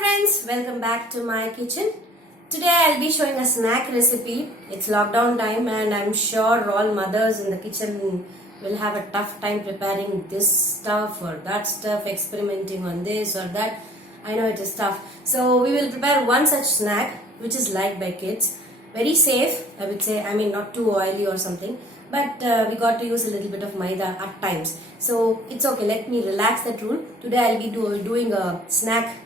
friends, welcome back to my kitchen. Today I'll be showing a snack recipe. It's lockdown time and I'm sure all mothers in the kitchen will have a tough time preparing this stuff or that stuff, experimenting on this or that. I know it is tough. So we will prepare one such snack which is liked by kids. Very safe, I would say. I mean, not too oily or something. But we got to use a little bit of maida at times. So it's okay, let me relax that rule. Today I'll be doing a snack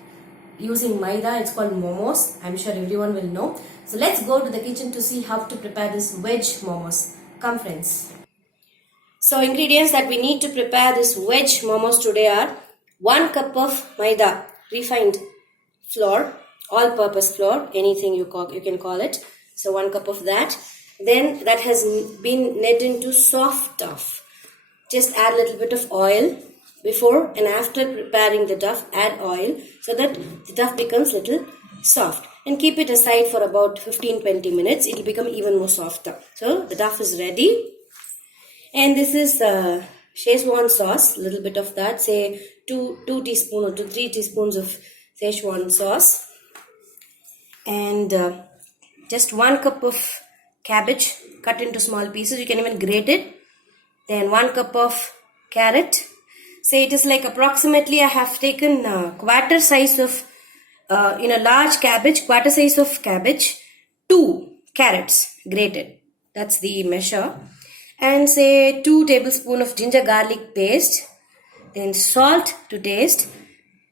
using maida. It's called momos. I'm sure everyone will know. So let's go to the kitchen to see how to prepare this veg momos. Come friends. So ingredients that we need to prepare this veg momos today are 1 cup of maida, refined flour, all-purpose flour, anything you can call it. So 1 cup of that. Then that has been kneaded into soft dough. Just add a little bit of oil. Before and after preparing the dough, add oil so that the dough becomes little soft. And keep it aside for about 15-20 minutes. It will become even more softer. So the dough is ready. And this is Szechuan sauce. A little bit of that. Say 2 teaspoons or 3 teaspoons of Szechuan sauce. And just 1 cup of cabbage cut into small pieces. You can even grate it. Then 1 cup of carrot. Say it is like approximately I have taken quarter size of, in a large cabbage, quarter size of cabbage, 2 carrots grated. That's the measure. And say 2 tablespoons of ginger garlic paste. Then salt to taste.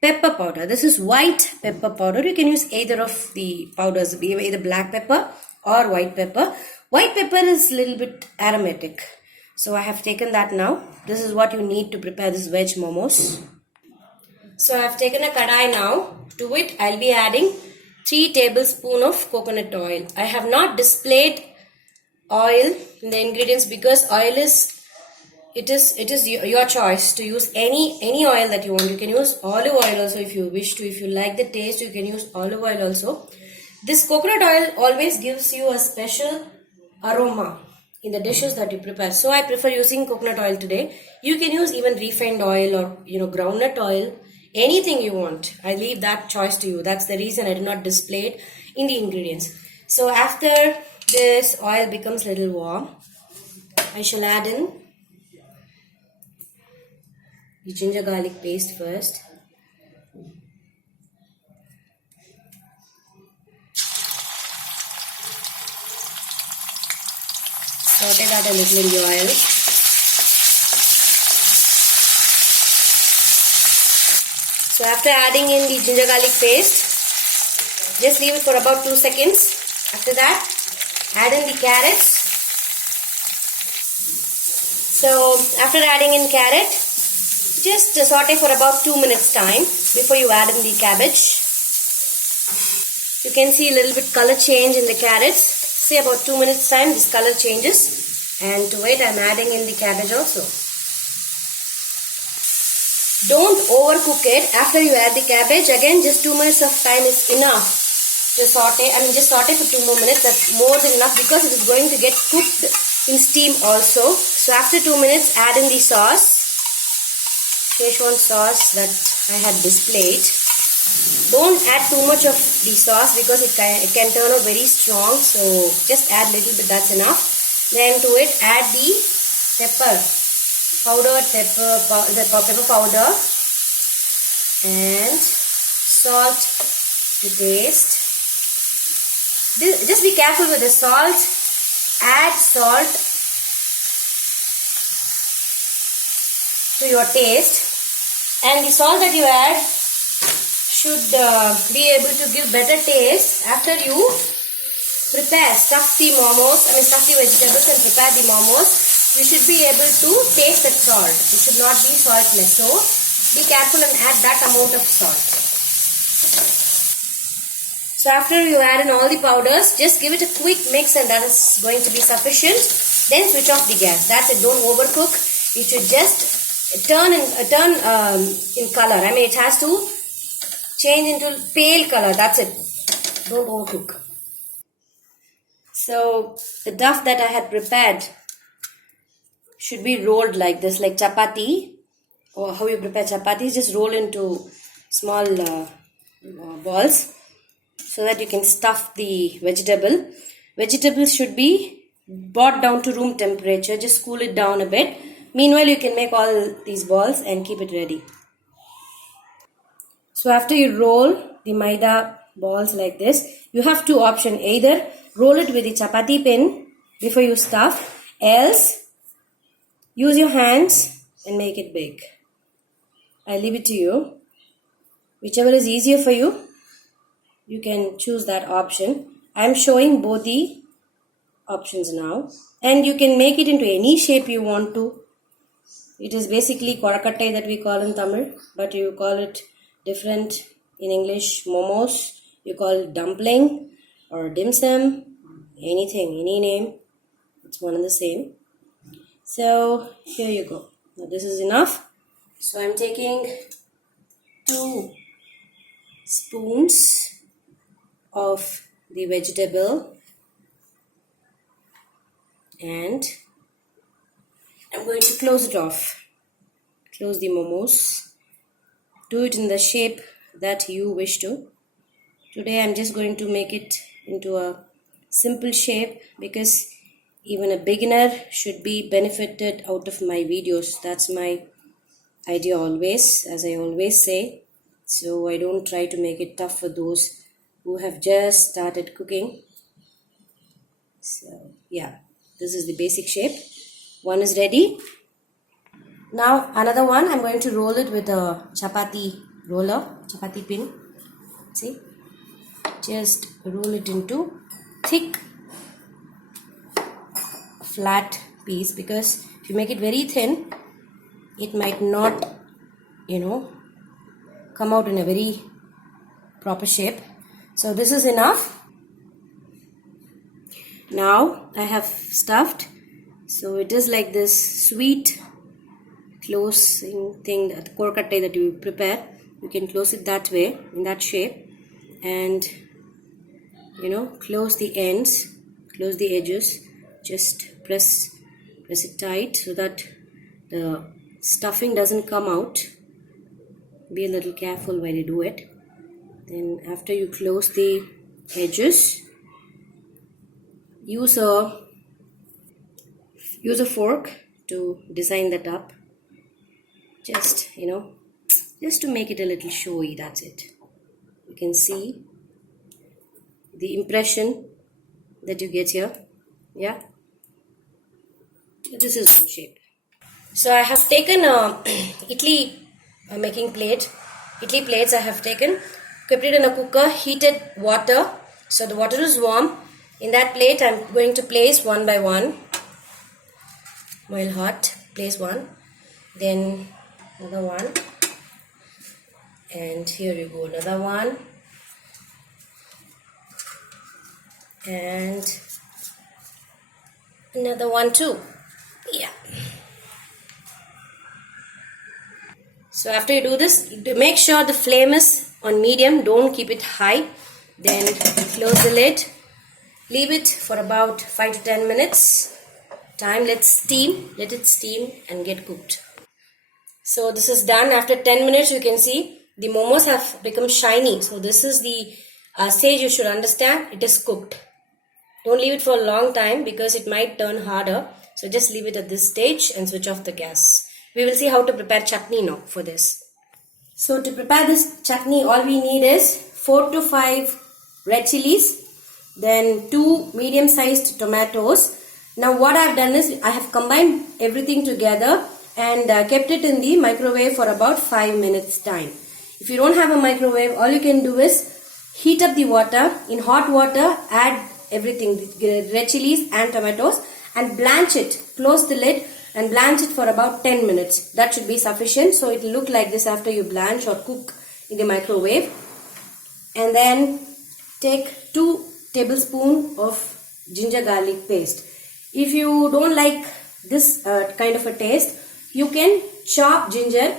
Pepper powder. This is white pepper powder. You can use either of the powders, either black pepper or white pepper. White pepper is a little bit aromatic. So I have taken that now. This is what you need to prepare this veg momos. So I have taken a kadai now. To it I'll be adding 3 tablespoons of coconut oil. I have not displayed oil in the ingredients because oil is your choice to use any oil that you want. You can use olive oil also if you wish to. If you like the taste, you can use olive oil also. This coconut oil always gives you a special aroma in the dishes that you prepare. So I prefer using coconut oil today. You can use even refined oil or groundnut oil, anything you want. I leave that choice to you. That's the reason I did not display it in the ingredients. So after this oil becomes a little warm, I shall add in the ginger garlic paste first. Saute that a little in the oil. So after adding in the ginger garlic paste, just leave it for about 2 seconds. After that, add in the carrots. So after adding in carrot, just saute for about 2 minutes time before you add in the cabbage. You can see a little bit color change in the carrots. Say about 2 minutes time this color changes, and to it I am adding in the cabbage also. Don't overcook it. After you add the cabbage, again just 2 minutes of time is enough to saute. Just saute for 2 more minutes. That's more than enough because it is going to get cooked in steam also. So after 2 minutes, add in the sauce, Szechuan sauce that I had displayed. Don't add too much of the sauce because it can turn out very strong. So just add a little bit, that's enough. Then to it add the pepper powder and salt to taste. Just be careful with the salt. Add salt to your taste, and the salt that you add should be able to give better taste after you stuff the vegetables and prepare the momos. You should be able to taste that salt. It should not be saltless. So be careful and add that amount of salt. So after you add in all the powders, just give it a quick mix and that is going to be sufficient. Then switch off the gas. That's it. Don't overcook. It should just turn in color. It has to change into pale color. That's it. Don't overcook. So the dough that I had prepared should be rolled like this, like chapati, or how you prepare chapati. Just roll into small balls so that you can stuff the vegetable. Vegetables should be brought down to room temperature. Just cool it down a bit. Meanwhile, you can make all these balls and keep it ready. So after you roll the maida balls like this, you have two options. Either roll it with the chapati pin before you stuff, else use your hands and make it big. I leave it to you. Whichever is easier for you, you can choose that option. I am showing both the options now, and you can make it into any shape you want to. It is basically korakattai that we call in Tamil, but you call it different in English. Momos, you call it dumpling or dimsum, anything, any name. It's one and the same. So here you go. Now this is enough. So I'm taking 2 spoons of the vegetable and I'm going to close it off. Close the momos. Do it in the shape that you wish to. Today I'm just going to make it into a simple shape because even a beginner should be benefited out of my videos. That's my idea always, as I always say. So I don't try to make it tough for those who have just started cooking. So yeah, this is the basic shape. One is ready. Now another one, I'm going to roll it with a chapati roller, chapati pin. See, just roll it into thick flat piece, because if you make it very thin, it might not, come out in a very proper shape. So this is enough. Now I have stuffed. So it is like this sweet closing thing, the korkattai that you prepare. You can close it that way, in that shape, and close the ends, close the edges. Just press it tight so that the stuffing doesn't come out. Be a little careful while you do it. Then after you close the edges, use a fork to design that up. Just to make it a little showy. That's it. You can see the impression that you get here. Yeah, this is one shape. So I have taken a idli making plate. Idli plates I have taken, kept it in a cooker, heated water. So the water is warm. In that plate I'm going to place one by one. While hot, place one, then another one, and here you go, another one, and another one too. Yeah. So after you do this, make sure the flame is on medium. Don't keep it high. Then close the lid. Leave it for about 5 to 10 minutes. Time, let it steam and get cooked. So this is done. After 10 minutes, you can see the momos have become shiny. So this is the stage you should understand. It is cooked. Don't leave it for a long time because it might turn harder. So just leave it at this stage and switch off the gas. We will see how to prepare chutney now for this. So to prepare this chutney, all we need is 4 to 5 red chilies, then 2 medium-sized tomatoes. Now what I have done is I have combined everything together and kept it in the microwave for about 5 minutes time. If you don't have a microwave, all you can do is heat up the water. In hot water, add everything, the red chilies and tomatoes, and blanch it. Close the lid and blanch it for about 10 minutes. That should be sufficient. So it will look like this after you blanch or cook in the microwave. And then take 2 tablespoons of ginger garlic paste. If you don't like this kind of a taste, you can chop ginger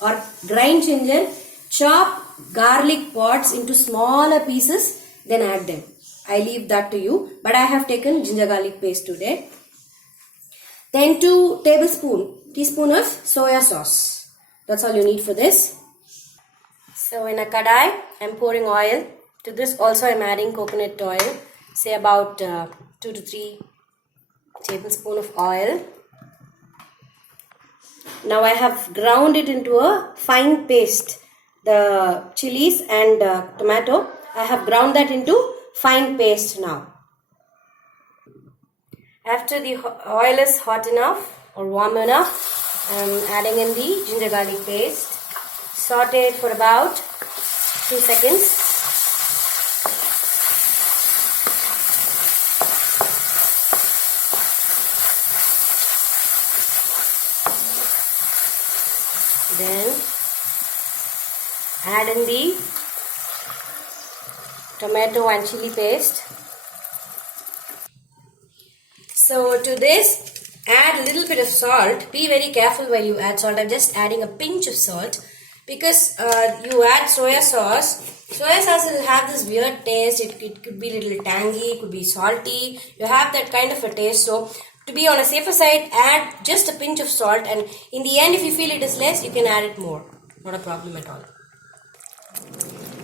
or grind ginger, chop garlic pods into smaller pieces, then add them. I leave that to you, but I have taken ginger garlic paste today. Then 2 teaspoons of soya sauce. That's all you need for this. So in a kadai, I'm pouring oil. To this also I'm adding coconut oil. Say about 2 to 3 tablespoons of oil. Now I have ground it into a fine paste. The chilies and tomato, I have ground that into fine paste now. After the oil is hot enough or warm enough, I'm adding in the ginger garlic paste. Saute it for about 2 seconds. Then add in the tomato and chili paste. So to this, add a little bit of salt. Be very careful while you add salt. I'm just adding a pinch of salt because you add soya sauce. Soya sauce will have this weird taste. It could be a little tangy, it could be salty. You have that kind of a taste. So to be on a safer side, add just a pinch of salt, and in the end if you feel it is less, you can add it more. Not a problem at all.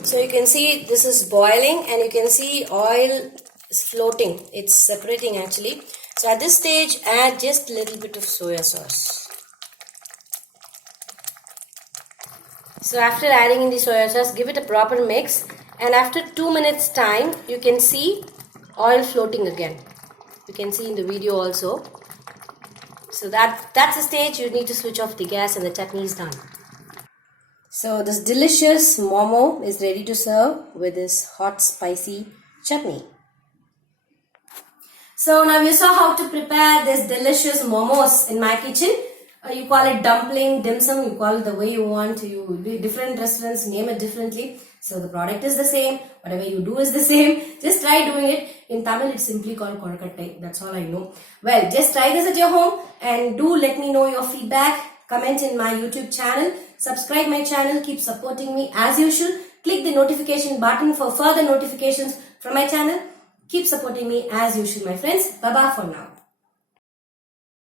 So you can see this is boiling and you can see oil is floating. It's separating actually. So at this stage, add just a little bit of soya sauce. So after adding in the soya sauce, give it a proper mix, and after 2 minutes time, you can see oil floating again. You can see in the video also. So that's the stage you need to switch off the gas and the chutney is done. So this delicious momo is ready to serve with this hot spicy chutney. So now you saw how to prepare this delicious momos in my kitchen. You call it dumpling, dimsum, you call it the way you want. Different restaurants name it differently. So the product is the same. Whatever you do is the same. Just try doing it. In Tamil, it's simply called korokattai. That's all I know. Well, just try this at your home and do let me know your feedback. Comment in my YouTube channel. Subscribe my channel. Keep supporting me as usual. Click the notification button for further notifications from my channel. Keep supporting me as usual, my friends. Bye-bye for now.